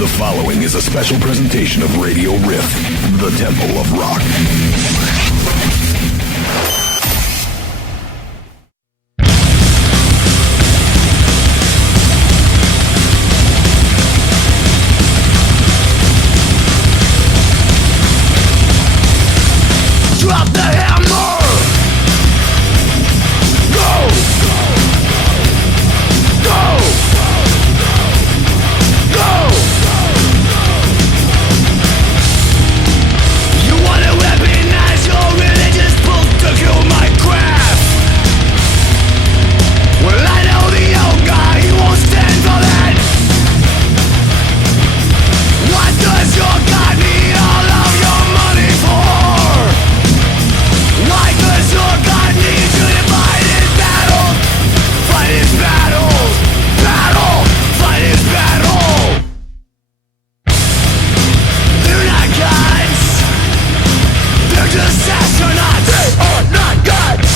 The following is a special presentation of Radio Riff, the Temple of Rock. Drop the hammer! Go! Go! Go! You wanna weaponize your religious book to kill my craft? Well, I know the old guy, he won't stand for that. What does your God need all of your money for? Why does your God need you to fight his battle? Fight his battles! Battle! Fight his battle! They're not gods! They're just astronauts! They are not gods!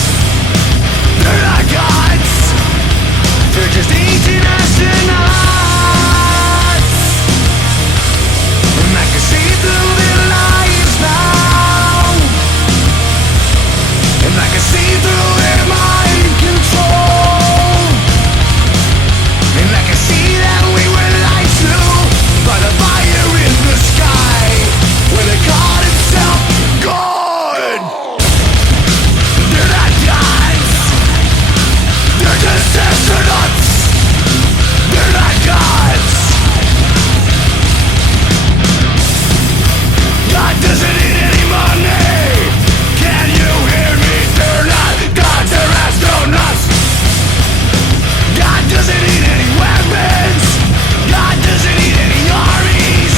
They're not gods! They're just ancient astronauts! And I can see through their lies now. And I can see through their mind control. And I can see that we were lied to by the fire in the sky, where the God himself God. They're not gods. They're just astronauts. They're not gods. God doesn't need any money. Can you hear me? They're not gods, they're astronauts. God doesn't need any weapons. God doesn't need any armies.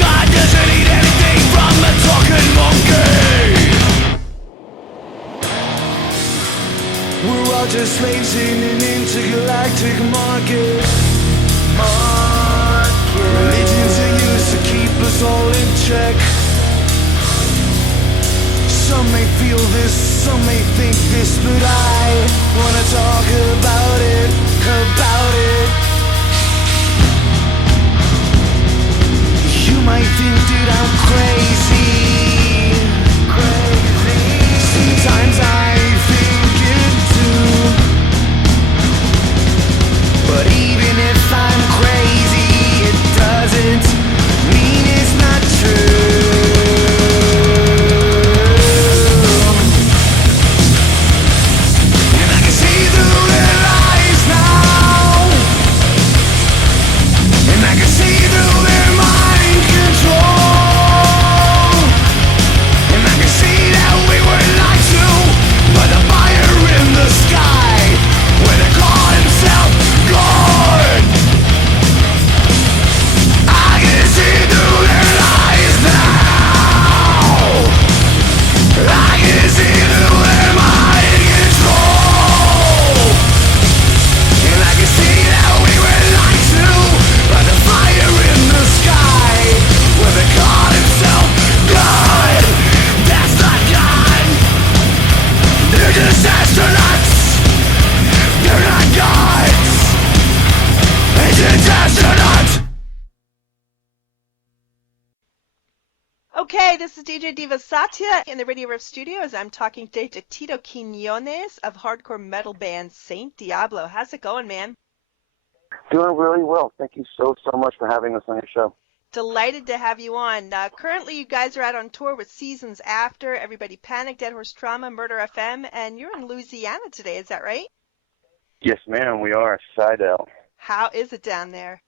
God doesn't need anything from a talking monkey. We're all just slaves in an intergalactic market. Religions are used to keep us all in check. Some may feel this, some may think this, but I wanna talk about it, about it. You might think that I'm crazy, crazy. Sometimes I think it too. But even if I'm crazy, it doesn't mean it's not true. And I can see through their eyes now. And I can see through their mind control. And I can see that we were lied to by the fire in the sky, where the God himself God. I can see through their lies now. I can see through their mind control. And I can see that we were lied to by the fire in the sky, where the God himself God. That's not God. They're just astronauts. They're not gods. They're just astronauts. Okay, this is DJ Diva Satya in the Radio Riff Studios. I'm talking today to Tito Quinones of hardcore metal band SAINT DIABLO. How's it going, man? Doing really well. Thank you so much for having us on your show. Delighted to have you on. Currently, you guys are out on tour with Seasons After, Everybody Panic, Dead Horse Trauma, Murder FM, and you're in Louisiana today, is that right? Yes, ma'am, we are. Seidel. How is it down there?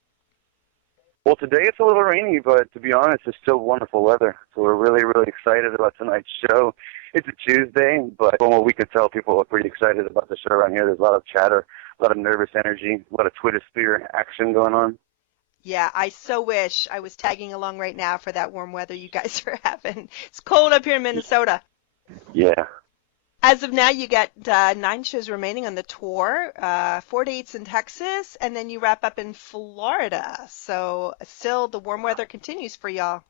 Well, today it's a little rainy, but to be honest, it's still wonderful weather. So we're really, really excited about tonight's show. It's a Tuesday, but from what we can tell, people are pretty excited about the show around here. There's a lot of chatter, a lot of nervous energy, a lot of Twitter sphere action going on. Yeah, I so wish I was tagging along right now for that warm weather you guys are having. It's cold up here in Minnesota. Yeah. As of now, you got 9 shows remaining on the tour, 4 dates in Texas, and then you wrap up in Florida. So still the warm weather continues for y'all.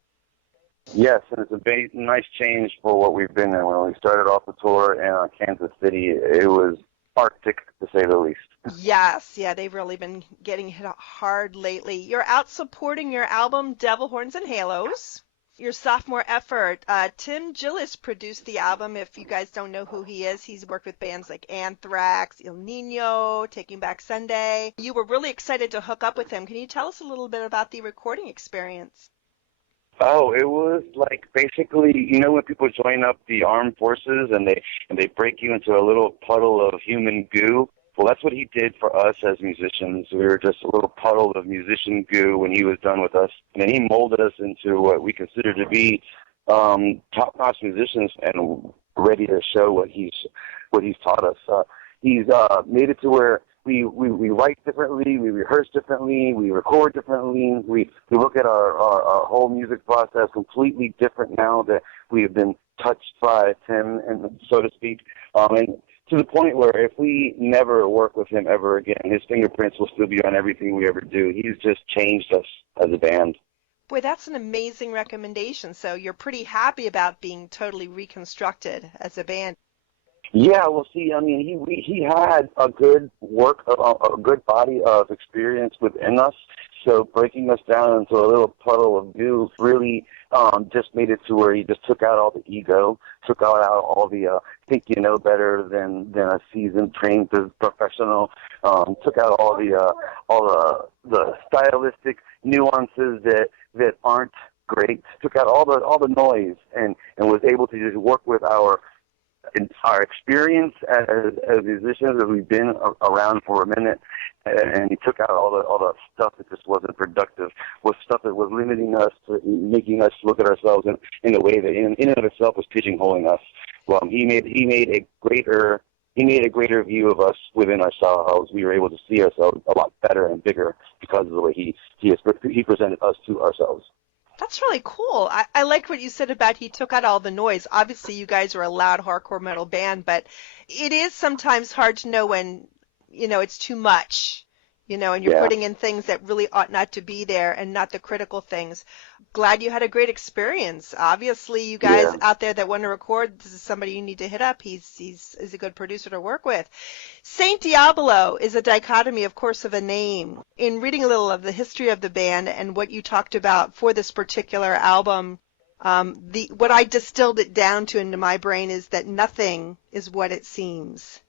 Yes, and it's a nice change for what we've been in. When we started off the tour in Kansas City, it was arctic, to say the least. Yes, yeah, they've really been getting hit hard lately. You're out supporting your album, Devil Horns and Halos. Your sophomore effort. Tim Gilles produced the album. If you guys don't know who he is, he's worked with bands like Anthrax, Nino, Taking Back Sunday. You were really excited to hook up with him. Can you tell us a little bit about the recording experience? Oh, it was like basically, you know, when people join up the armed forces and they break you into a little puddle of human goo. Well, that's what he did for us as musicians. We were just a little puddle of musician goo when he was done with us, and then he molded us into what we consider to be top-notch musicians and ready to show what he's taught us. He's made it to where we write differently, we rehearse differently, we record differently, we look at our whole music process completely different now that we have been touched by Tim, and so to speak, and to the point where if we never work with him ever again, his fingerprints will still be on everything we ever do. He's just changed us as a band. Boy, that's an amazing recommendation. So you're pretty happy about being totally reconstructed as a band. Yeah, well, see, I mean, he had a good good body of experience within us. So breaking us down into a little puddle of goo really just made it to where he just took out all the ego, took out all the think you know better than a seasoned trained professional, took out all the stylistic nuances that aren't great, took out all the noise and was able to just work with our experience as musicians, as we've been around for a minute, and he took out all the stuff that just wasn't productive, was stuff that was limiting us, making us look at ourselves in a way that in and of itself was pigeonholing us. Well, he made a greater view of us within ourselves. We were able to see ourselves a lot better and bigger because of the way he presented us to ourselves. That's really cool. I like what you said about he took out all the noise. Obviously, you guys are a loud hardcore metal band, but it is sometimes hard to know when, it's too much, and you're putting in things that really ought not to be there and not the critical things. Glad you had a great experience. Obviously, you guys out there that want to record, this is somebody you need to hit up. He's a good producer to work with. SAINT DIABLO is a dichotomy, of course, of a name. In reading a little of the history of the band and what you talked about for this particular album, what I distilled it down to into my brain is that nothing is what it seems.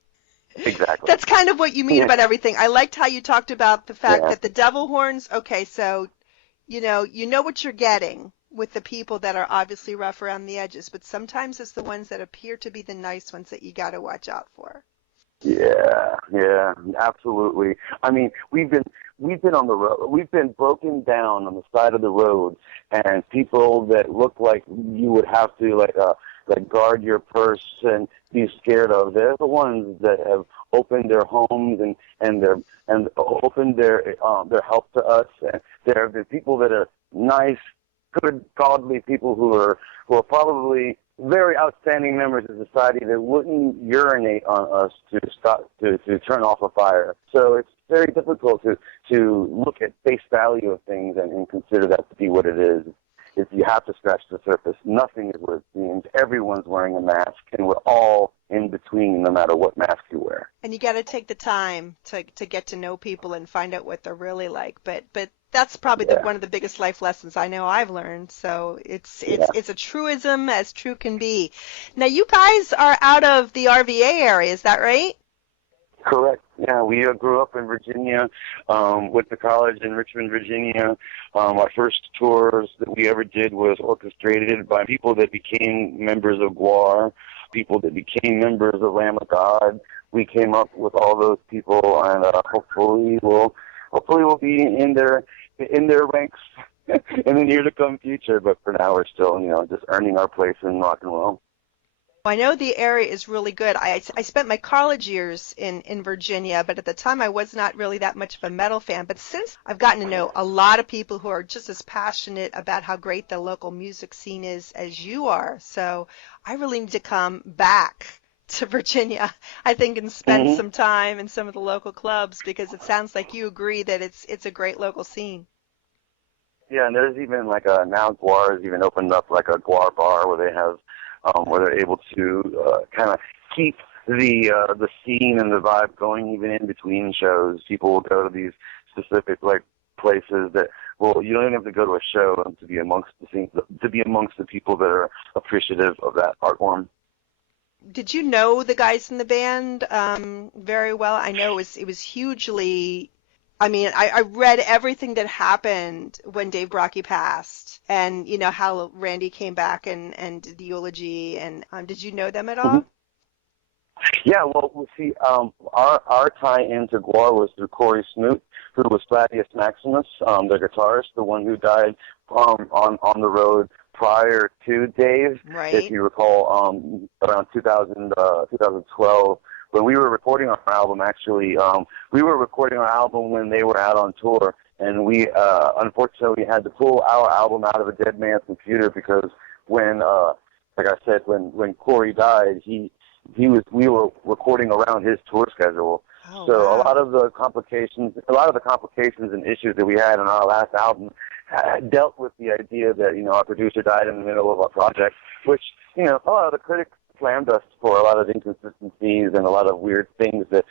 Exactly. That's kind of what you mean about everything. I liked how you talked about the fact that the devil horns, okay, so, you know what you're getting with the people that are obviously rough around the edges, but sometimes it's the ones that appear to be the nice ones that you got to watch out for. Yeah, absolutely. I mean, we've been on the road. We've been broken down on the side of the road, and people that look like you would have to like guard your purse and be scared of. They're the ones that have opened their homes and opened their help to us. And they're the people that are nice, good, godly people who are probably very outstanding members of society that wouldn't urinate on us to turn off a fire. So it's very difficult to look at face value of things and consider that to be what it is. If you have to scratch the surface, nothing is what it seems. Everyone's wearing a mask, and we're all in between no matter what mask you wear. And you got to take the time to get to know people and find out what they're really like. But that's probably one of the biggest life lessons I know I've learned. So it's a truism as true can be. Now, you guys are out of the RVA area, is that right? Correct. Yeah, we grew up in Virginia, went to college in Richmond, Virginia. Our first tours that we ever did was orchestrated by people that became members of GWAR, people that became members of Lamb of God. We came up with all those people, and hopefully we'll be in their ranks in the near to come future. But for now, we're still just earning our place in rock and roll. I know the area is really good. I spent my college years in Virginia, but at the time I was not really that much of a metal fan. But since I've gotten to know a lot of people who are just as passionate about how great the local music scene is as you are, so I really need to come back to Virginia, I think, and spend some time in some of the local clubs, because it sounds like you agree that it's a great local scene. Yeah, and there's even now GWAR has even opened up like a GWAR bar where they have where they're able to kind of keep the scene and the vibe going even in between shows. People will go to these specific like places that, well, you don't even have to go to a show to be amongst the scene, to be amongst the people that are appreciative of that art form. Did you know the guys in the band very well? I know it was hugely. I mean, I read everything that happened when Dave Brockie passed, and you know how Randy came back and did the eulogy. And did you know them at all? Yeah, well, see, our tie-in to Gore was through Corey Smoot, who was Gladius Maximus, the guitarist, the one who died on the road prior to Dave. Right. If you recall, around 2012. When we were recording our album, actually, we were recording our album when they were out on tour, and we unfortunately had to pull our album out of a dead man's computer because when, like I said, when Corey died, we were recording around his tour schedule. Oh, so wow. a lot of the complications and issues that we had on our last album dealt with the idea that, you know, our producer died in the middle of our project, which, you know, a lot of the critics slammed us for a lot of inconsistencies and a lot of weird things that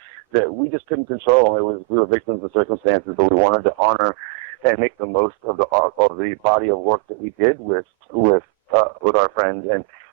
we just couldn't control. We were victims of circumstances, but we wanted to honor and make the most of the body of work that we did with our friends.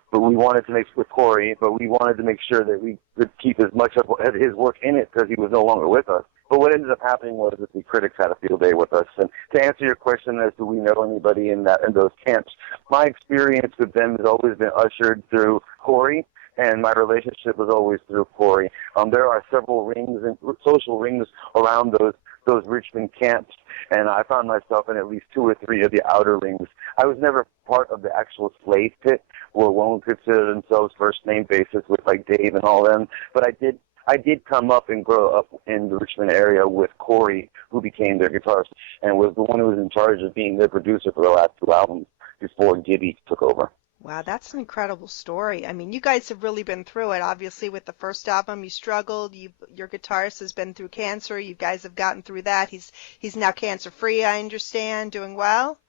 But we wanted to make with Corey, but we wanted to make sure that we could keep as much of his work in it because he was no longer with us. But what ended up happening was that the critics had a field day with us. And to answer your question as to we know anybody in those camps, my experience with them has always been ushered through Corey, and my relationship was always through Corey. There are several rings and social rings around those Richmond camps, and I found myself in at least 2 or 3 of the outer rings. I was never part of the actual slave pit where one would consider themselves first name basis with like Dave and all them, but I did come up and grow up in the Richmond area with Corey, who became their guitarist and was the one who was in charge of being their producer for the last 2 albums before Gilles took over. Wow, that's an incredible story. I mean, you guys have really been through it. Obviously, with the first album, you struggled. Your guitarist has been through cancer. You guys have gotten through that. He's now cancer-free, I understand, doing well?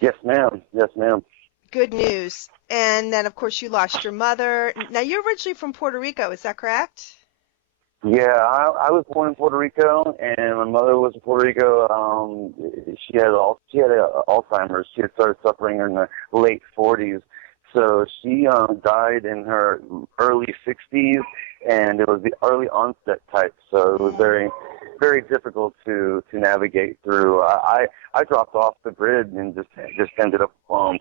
Yes, ma'am. Yes, ma'am. Good news. And then, of course, you lost your mother. Now, you're originally from Puerto Rico, is that correct? Yeah, I was born in Puerto Rico, and my mother was in Puerto Rico. She had Alzheimer's. She had started suffering in the late 40s. So she died in her early 60s, and it was the early onset type. So it was very, very difficult to navigate through. I dropped off the grid and just ended up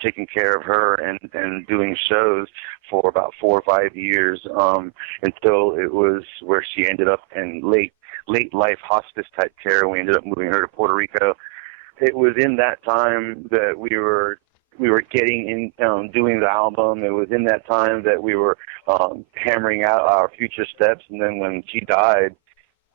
taking care of her and doing shows for about 4 or 5 years until it was where she ended up in late life hospice type care. We ended up moving her to Puerto Rico. It was in that time that we were getting in, doing the album. It was in that time that we were hammering out our future steps. And then when she died,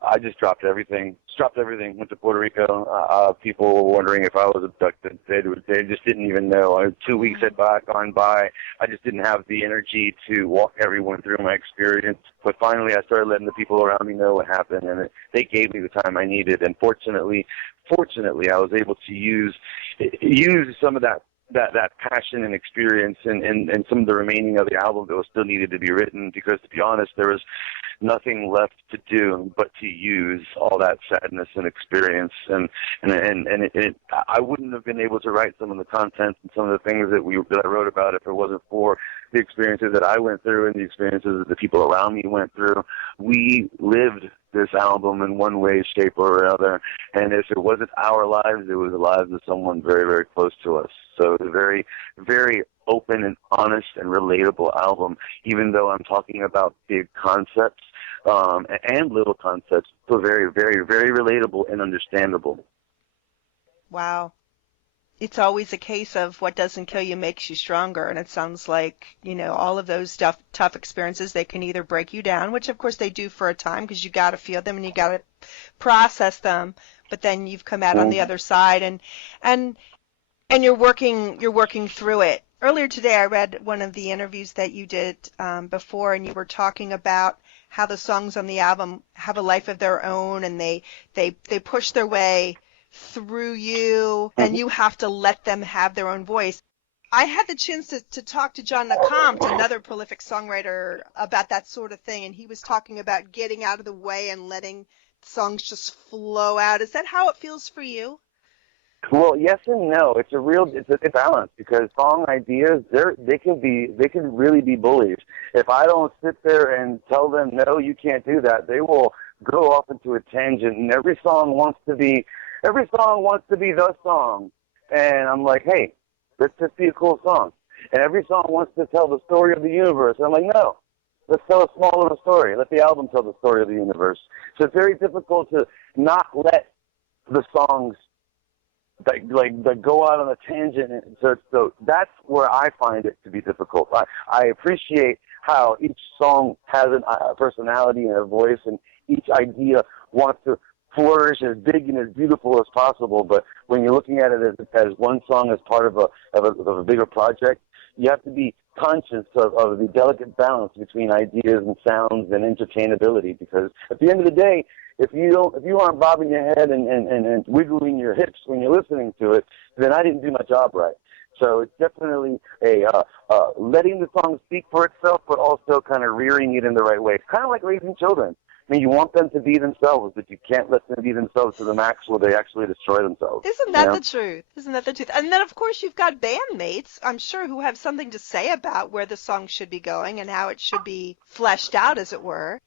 I just dropped everything, went to Puerto Rico. People were wondering if I was abducted. They just didn't even know. 2 weeks had gone by. I just didn't have the energy to walk everyone through my experience. But finally, I started letting the people around me know what happened, and they gave me the time I needed. And fortunately, I was able to use some of that passion and experience and some of the remaining of the album that was still needed to be written, because to be honest, there was nothing left to do but to use all that sadness and experience, and I wouldn't have been able to write some of the content and some of the things that I wrote about if it wasn't for the experiences that I went through and the experiences that the people around me went through. We lived this album in one way, shape, or another, and if it wasn't our lives, it was the lives of someone very, very close to us. So it's a very, very open and honest and relatable album, even though I'm talking about big concepts and little concepts, so very, very, very relatable and understandable. Wow. It's always a case of what doesn't kill you makes you stronger, and it sounds like, all of those tough experiences, they can either break you down, which of course they do for a time because you got to feel them and you got to process them, but then you've come out on the other side and you're working through it. Earlier today, I read one of the interviews that you did before, and you were talking about how the songs on the album have a life of their own, and they push their way through you, and you have to let them have their own voice. I had the chance to talk to John LeCompte, another prolific songwriter, about that sort of thing, and he was talking about getting out of the way and letting songs just flow out. Is that how it feels for you? Well, yes and no. It's a balance, because song ideas, they can really be bullies. If I don't sit there and tell them, no, you can't do that, they will go off into a tangent, and every song wants to be the song. And I'm like, hey, let's just be a cool song. And every song wants to tell the story of the universe. I'm like, no, let's tell a small little story. Let the album tell the story of the universe. So it's very difficult to not let the songs that go out on a tangent. So that's where I find it to be difficult. I appreciate how each song has a personality and a voice, and each idea wants to flourish as big and as beautiful as possible. But when you're looking at it as one song as part of a bigger project, you have to be conscious of the delicate balance between ideas and sounds and entertainability. Because at the end of the day, if you aren't bobbing your head and wiggling your hips when you're listening to it, then I didn't do my job right. So it's definitely letting the song speak for itself, but also kind of rearing it in the right way. It's kind of like raising children. I mean, you want them to be themselves, but you can't let them be themselves to the max where they actually destroy themselves. Isn't that the truth? Isn't that the truth? And then, of course, you've got bandmates, I'm sure, who have something to say about where the song should be going and how it should be fleshed out, as it were.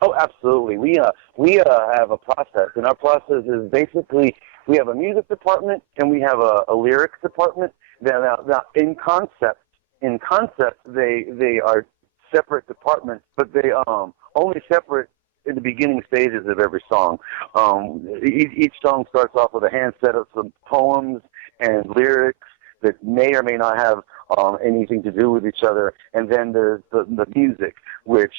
Oh, absolutely. We have a process, and our process is basically we have a music department and we have a lyrics department. Now, in concept, they are separate departments, but they only separate in the beginning stages of every song. Each song starts off with a handset of some poems and lyrics that may or may not have anything to do with each other, and then there's the music, which,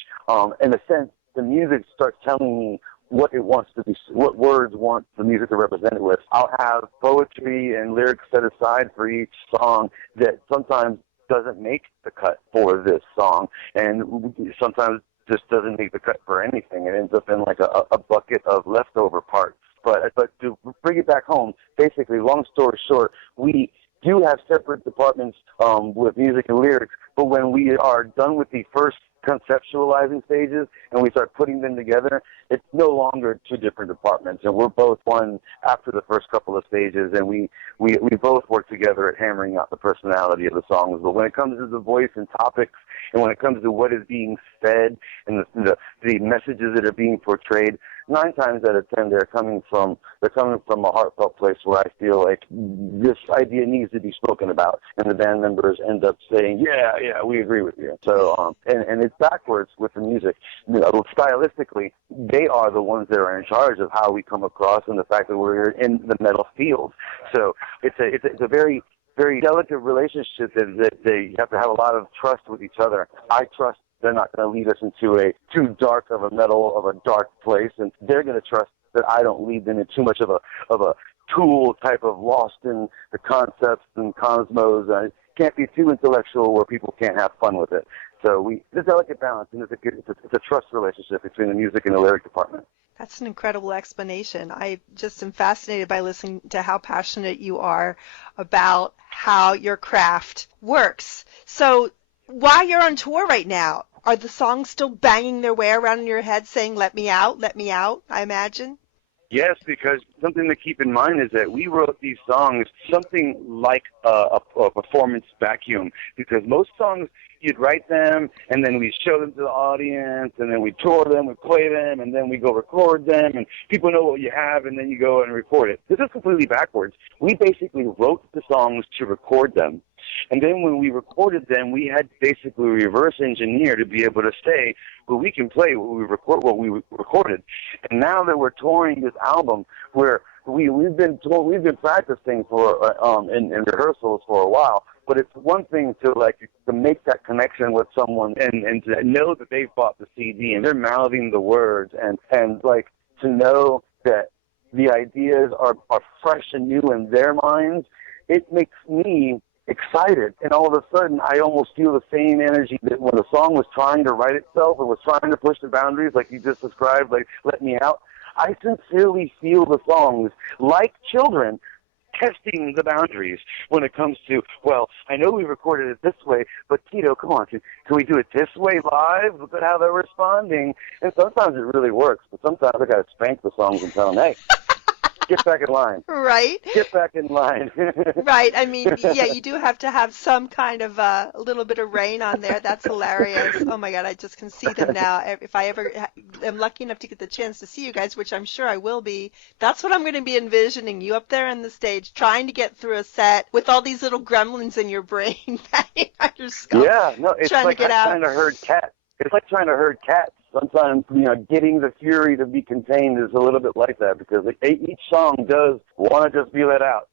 in a sense, the music starts telling me what it wants to be, what words want the music to represent it with. I'll have poetry and lyrics set aside for each song that sometimes doesn't make the cut for this song, and sometimes just doesn't make the cut for anything. It ends up in like a bucket of leftover parts. But to bring it back home, basically, long story short, we do have separate departments with music and lyrics, but when we are done with the first conceptualizing stages and we start putting them together, it's no longer two different departments, and we're both one after the first couple of stages, and we both work together at hammering out the personality of the songs. But when it comes to the voice and topics, and when it comes to what is being said and the messages that are being portrayed, 9 times out of 10 they're coming from a heartfelt place where I feel like this idea needs to be spoken about, and the band members end up saying, yeah, we agree with you. So and it's backwards with the music. Stylistically, they are the ones that are in charge of how we come across, and the fact that we're in the metal field. So it's a very, very delicate relationship that they have to have a lot of trust with each other. I trust they're not going to lead us into a too dark of a dark place, and they're going to trust that I don't lead them in too much of a Tool type of lost in the concepts and cosmos. It can't be too intellectual where people can't have fun with it. So it's a delicate balance, and it's a trust relationship between the music and the lyric department. That's an incredible explanation. I just am fascinated by listening to how passionate you are about how your craft works. So while you're on tour right now, are the songs still banging their way around in your head saying, let me out, I imagine? Yes, because something to keep in mind is that we wrote these songs something like a performance vacuum, because most songs, you'd write them, and then we show them to the audience, and then we tour them, we play them, and then we go record them, and people know what you have, and then you go and record it. This is completely backwards. We basically wrote the songs to record them, and then when we recorded them, we had to basically reverse engineer to be able to say, well, we can play what we recorded. And now that we're touring this album, where we've been practicing for in rehearsals for a while, but it's one thing to make that connection with someone and to know that they've bought the CD and they're mouthing the words and to know that the ideas are fresh and new in their minds. It makes me excited, and all of a sudden I almost feel the same energy that when the song was trying to write itself, it was trying to push the boundaries like you just described, like Let Me Out. I sincerely feel the songs like children testing the boundaries when it comes to, well, I know we recorded it this way, but Tito, come on, can we do it this way live? Look at how they're responding. And sometimes it really works, but sometimes I got to spank the songs and tell them, hey, get back in line. Right. Get back in line. Right. I mean, yeah, you do have to have some kind of a little bit of rain on there. That's hilarious. Oh my God, I just can see them now. If I ever am lucky enough to get the chance to see you guys, which I'm sure I will be, that's what I'm going to be envisioning. You up there on the stage trying to get through a set with all these little gremlins in your brain banging on your skull. Yeah, no, it's trying like to get out. trying to herd cats. It's like trying to herd cats. Sometimes, getting the fury to be contained is a little bit like that because each song does want to just be let out.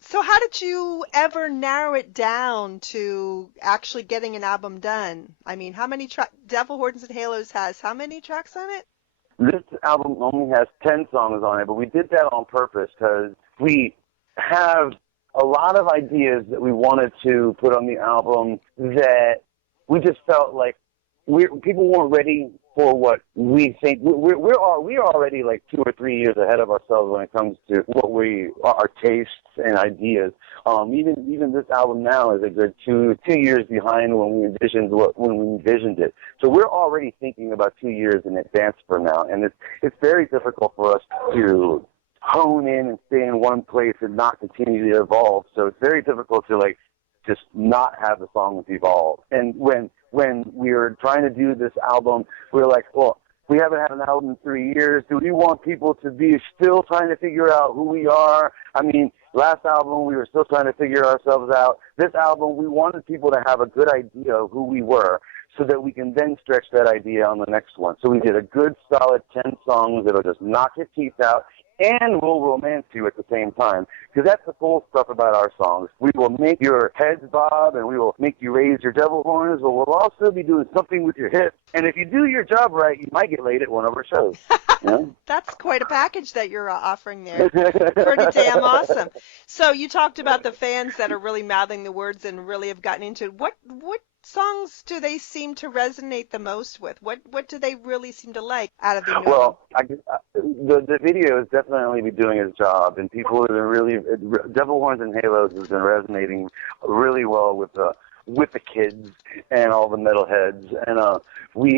So how did you ever narrow it down to actually getting an album done? I mean, how many Devil Horns and Halos has how many tracks on it? This album only has 10 songs on it, but we did that on purpose because we have a lot of ideas that we wanted to put on the album that we just felt like people weren't ready for what we think. We are already like 2 or 3 years ahead of ourselves when it comes to our tastes and ideas. Even this album now is a good 2 years behind when we envisioned it. So we're already thinking about 2 years in advance from now, and it's very difficult for us to hone in and stay in one place and not continue to evolve. So it's very difficult to just not have the songs evolve. And when we were trying to do this album, we were like, well, we haven't had an album in 3 years. Do we want people to be still trying to figure out who we are? I mean, last album, we were still trying to figure ourselves out. This album, we wanted people to have a good idea of who we were so that we can then stretch that idea on the next one. So we did a good, solid 10 songs that'll just knock your teeth out and we'll romance you at the same time. Because that's the cool stuff about our songs. We will make your heads bob and we will make you raise your devil horns, but we'll also be doing something with your hips. And if you do your job right, you might get laid at one of our shows. That's quite a package that you're offering there. Pretty damn awesome. So you talked about the fans that are really mouthing the words and really have gotten into it. What songs do they seem to resonate the most with? What do they really seem to like out of the new album? Well, the video is definitely be doing its job, and people have been really, Devil Horns and Halos has been resonating really well with the kids and all the metalheads. And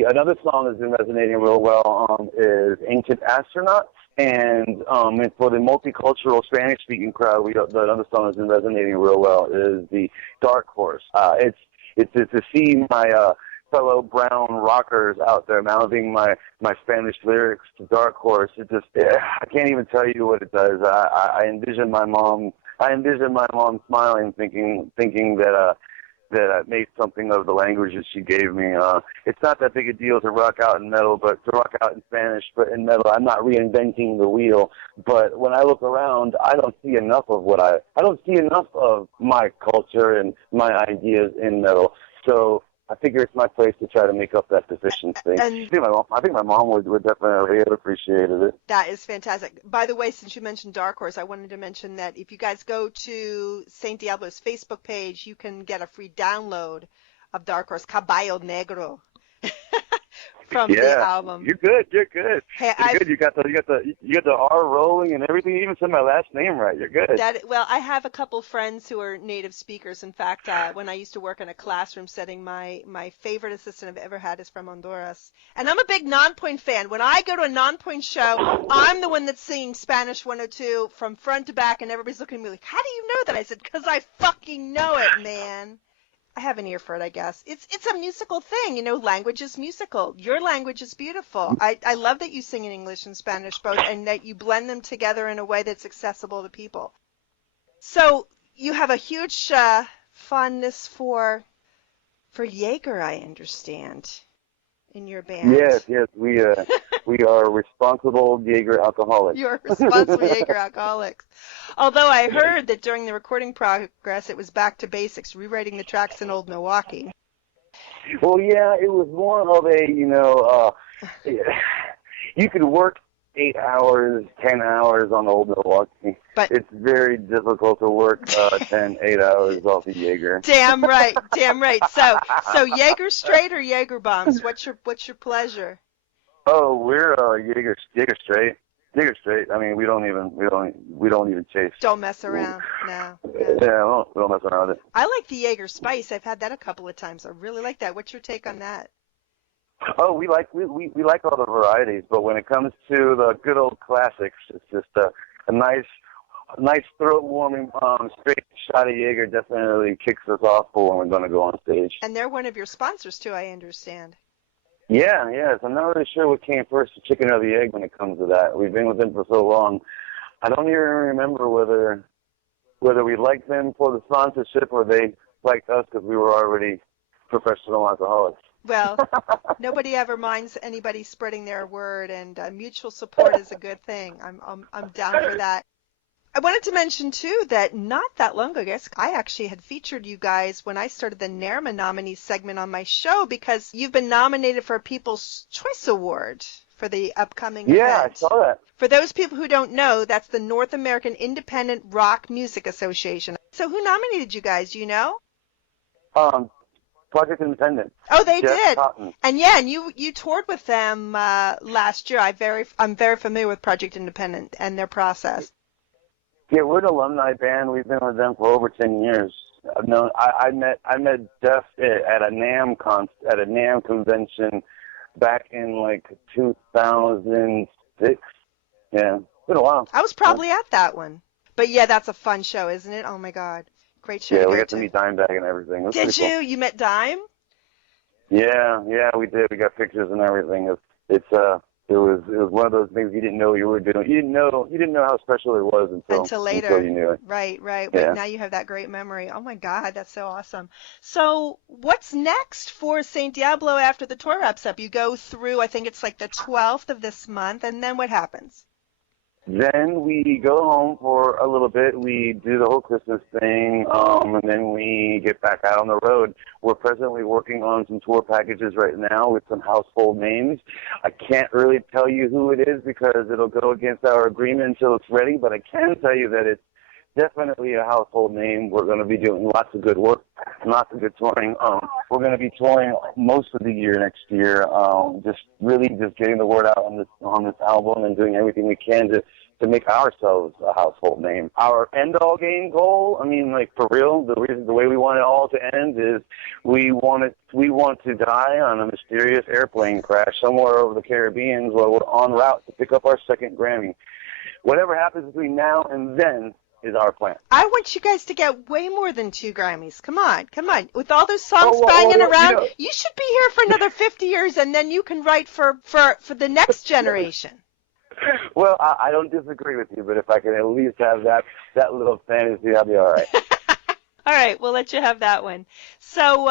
another song that's been resonating real well is Ancient Astronaut. And for the multicultural Spanish-speaking crowd, the other song that's been resonating real well is the Dark Horse. It's to see my fellow brown rockers out there mouthing my Spanish lyrics to Dark Horse. I can't even tell you what it does. I envision my mom smiling, thinking that I made something of the language that she gave me. It's not that big a deal to rock out in metal, but to rock out in Spanish, but in metal, I'm not reinventing the wheel. But when I look around, I don't see enough of my culture and my ideas in metal. So I figure it's my place to try to make up that deficiency. I think my mom would definitely have appreciated it. That is fantastic. By the way, since you mentioned Dark Horse, I wanted to mention that if you guys go to Saint Diablo's Facebook page, you can get a free download of Dark Horse, Caballo Negro, from the album. You're good. Hey, you're good. You got the R rolling and everything. You even said my last name right. You're good. Well, I have a couple friends who are native speakers. In fact, when I used to work in a classroom setting, my favorite assistant I've ever had is from Honduras. And I'm a big Nonpoint fan. When I go to a Nonpoint show, I'm the one that's singing Spanish 102 from front to back, and everybody's looking at me like, how do you know that? I said, because I fucking know it, man. I have an ear for it, I guess. It's a musical thing, language is musical. Your language is beautiful. I love that you sing in English and Spanish both, and that you blend them together in a way that's accessible to people. So you have a huge fondness for Jaeger, I understand, in your band. Yes, we are responsible Jaeger alcoholics. You're responsible Jaeger alcoholics. Although I heard that during the recording progress, it was back to basics, rewriting the tracks in Old Milwaukee. Well, yeah, it was more of a, you could work 8 hours, 10 hours on Old Milwaukee. But it's very difficult to work 8 hours off of Jaeger. Damn right. So Jaeger straight or Jaeger bombs? What's your pleasure? Oh, we're Jaeger straight. Digger straight. I mean, we don't even chase. Don't mess around. No. Yeah, we don't mess around with it. I like the Jaeger Spice. I've had that a couple of times. I really like that. What's your take on that? Oh, we like all the varieties, but when it comes to the good old classics, it's just a nice throat warming straight shot of Jaeger definitely kicks us off for when we're going to go on stage. And they're one of your sponsors too, I understand. Yeah. So I'm not really sure what came first, the chicken or the egg, when it comes to that. We've been with them for so long. I don't even remember whether we liked them for the sponsorship or they liked us because we were already professional alcoholics. Well, nobody ever minds anybody spreading their word, and mutual support is a good thing. I'm down for that. I wanted to mention, too, that not that long ago, I actually had featured you guys when I started the NERMA nominees segment on my show because you've been nominated for a People's Choice Award for the upcoming event. Yeah, I saw that. For those people who don't know, that's the North American Independent Rock Music Association. So who nominated you guys? Do you know? Project Independent. Oh, they Jeff did. Cotton. And yeah, and you toured with them last year. I'm very familiar with Project Independent and their process. Yeah, we're an alumni band. We've been with them for over 10 years. I met Jeff at a NAMM convention back in like 2006. Yeah, it's been a while. I was probably at that one. But yeah, that's a fun show, isn't it? Oh my God, great show. Yeah, we got to meet Dimebag and everything. Did you? Cool. You met Dime? Yeah, we did. We got pictures and everything. It was one of those things you didn't know you were doing. You didn't know how special it was until later. Until you knew it. Right. Yeah. But now you have that great memory. Oh my God, that's so awesome. So what's next for SAINT DIABLO after the tour wraps up? You go through, I think it's like the 12th of this month, and then what happens? Then we go home for a little bit. We do the whole Christmas thing, and then we get back out on the road. We're presently working on some tour packages right now with some household names. I can't really tell you who it is because it'll go against our agreement until it's ready, but I can tell you that it's definitely a household name. We're going to be doing lots of good work, lots of good touring. We're going to be touring most of the year next year, just getting the word out on this album and doing everything we can to make ourselves a household name. Our end-all game goal, I mean, like for real, the way we want it all to end is we want to die on a mysterious airplane crash somewhere over the Caribbean while we're en route to pick up our second Grammy. Whatever happens between now and then is our plan. I want you guys to get way more than 2 Grammys. Come on. With all those songs banging around, you should be here for another 50 years, and then you can write for the next generation. Well, I don't disagree with you, but if I can at least have that little fantasy, I'll be all right. All right, we'll let you have that one. So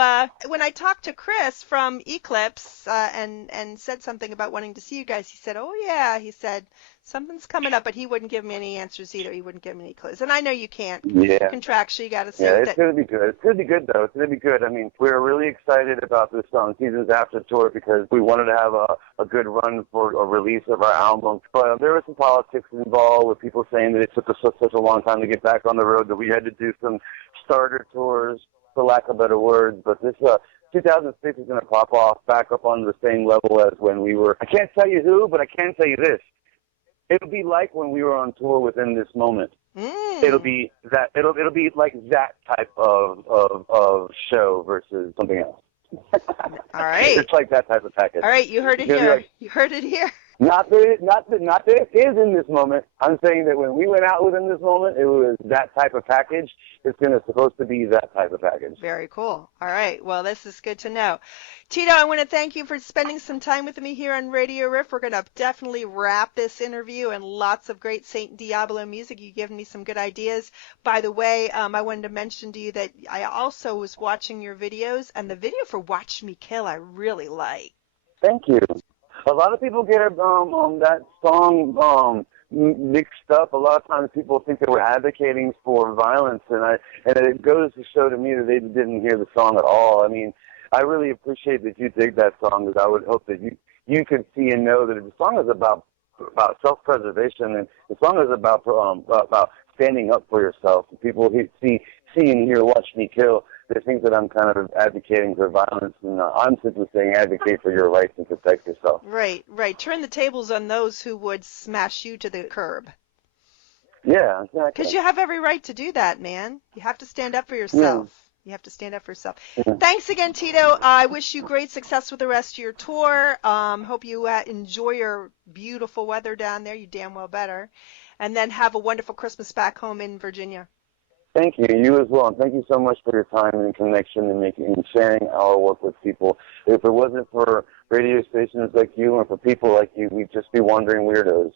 when I talked to Chris from Eclipse and said something about wanting to see you guys, he said, oh, yeah, he said, something's coming up, but he wouldn't give me any answers either. He wouldn't give me any clues. And I know you can't. Yeah. Contractually, you got to say that. Yeah, it's going to be good. It's going to be good, though. It's going to be good. I mean, we're really excited about this Seasons After tour because we wanted to have a good run for a release of our album. But there was some politics involved with people saying that it took us such a long time to get back on the road that we had to do some starter tours, for lack of better words. But this 2006 is going to pop off back up on the same level as when we were. I can't tell you who, but I can tell you this. It'll be like when we were on tour within this moment. It'll be like that type of show versus something else. All right. It's like that type of package. All right, you heard it here. You heard it here. Not that it is in this moment. I'm saying that when we went out within this moment, it was that type of package. It's supposed to be that type of package. Very cool. All right. Well, this is good to know. Tito, I want to thank you for spending some time with me here on Radio Riff. We're going to definitely wrap this interview and lots of great SAINT DIABLO music. You've given me some good ideas. By the way, I wanted to mention to you that I also was watching your videos, and the video for Watch Me Kill I really like. Thank you. A lot of people get that song mixed up. A lot of times people think that we're advocating for violence, and it goes to show to me that they didn't hear the song at all. I mean, I really appreciate that you dig that song, because I would hope that you could see and know that the song is about self-preservation, and the song is about standing up for yourself. People see and hear Watch Me Kill. they think that I'm kind of advocating for violence, and I'm simply saying advocate for your rights and protect yourself. Right, right. Turn the tables on those who would smash you to the curb. Yeah, exactly. Because you have every right to do that, man. You have to stand up for yourself. Yeah. You have to stand up for yourself. Yeah. Thanks again, Tito. I wish you great success with the rest of your tour. Hope you enjoy your beautiful weather down there. You damn well better. And then have a wonderful Christmas back home in Virginia. Thank you. You as well. And thank you so much for your time and connection and sharing our work with people. If it wasn't for radio stations like you and for people like you, we'd just be wandering weirdos.